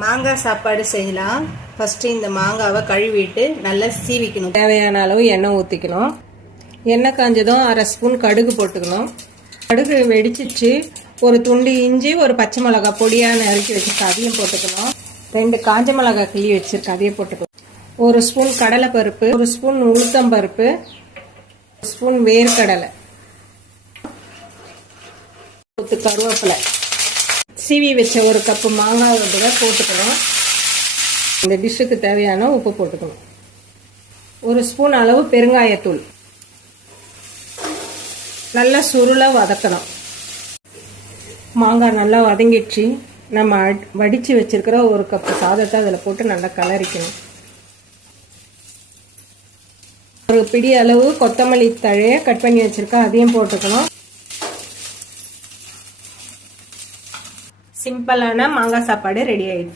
மாங்காய் சாப்பாடு செய்யலாம். ஃபஸ்ட்டு இந்த மாங்காவை கழுவிட்டு நல்லா சீவிக்கணும். தேவையான அளவு எண்ணெய் ஊற்றிக்கணும். எண்ணெய் காஞ்சதும் 1/2 ஸ்பூன் கடுகு போட்டுக்கணும். கடுகு வெடிச்சிச்சு. ஒரு துண்டு இஞ்சி, ஒரு பச்சை மிளகாய் பொடியாக நறுக்கி வச்சுருக்க அதையும் போட்டுக்கணும். 2 காஞ்ச மிளகாய் கிள்ளி வச்சுருக்க அதையும் போட்டுக்கணும். 1 ஸ்பூன் கடலைப்பருப்பு, 1 ஸ்பூன் உளுத்தம்பருப்பு, 1 ஸ்பூன் வேர்க்கடலை, கருவேப்பிலை, சீவி வச்ச 1 கப்பு மாங்காய் போட்டுக்கணும். இந்த டிஷ்ஷுக்கு தேவையான உப்பு போட்டுக்கணும். 1 ஸ்பூன் அளவு பெருங்காயத்தூள். நல்லா சுருளை வதக்கணும். மாங்காய் நல்லா வதங்கிடுச்சு. நம்ம வடித்து வச்சிருக்கிற 1 கப்பு சாதத்தை அதில் போட்டு நல்லா கலரிக்கணும். 1 பிடி அளவு கொத்தமல்லி தழையை கட் பண்ணி வச்சிருக்கேன், அதையும் போட்டுக்கணும். சிம்பிளான மாங்காய் சாப்பாடு ரெடி ஆயிடுச்சு.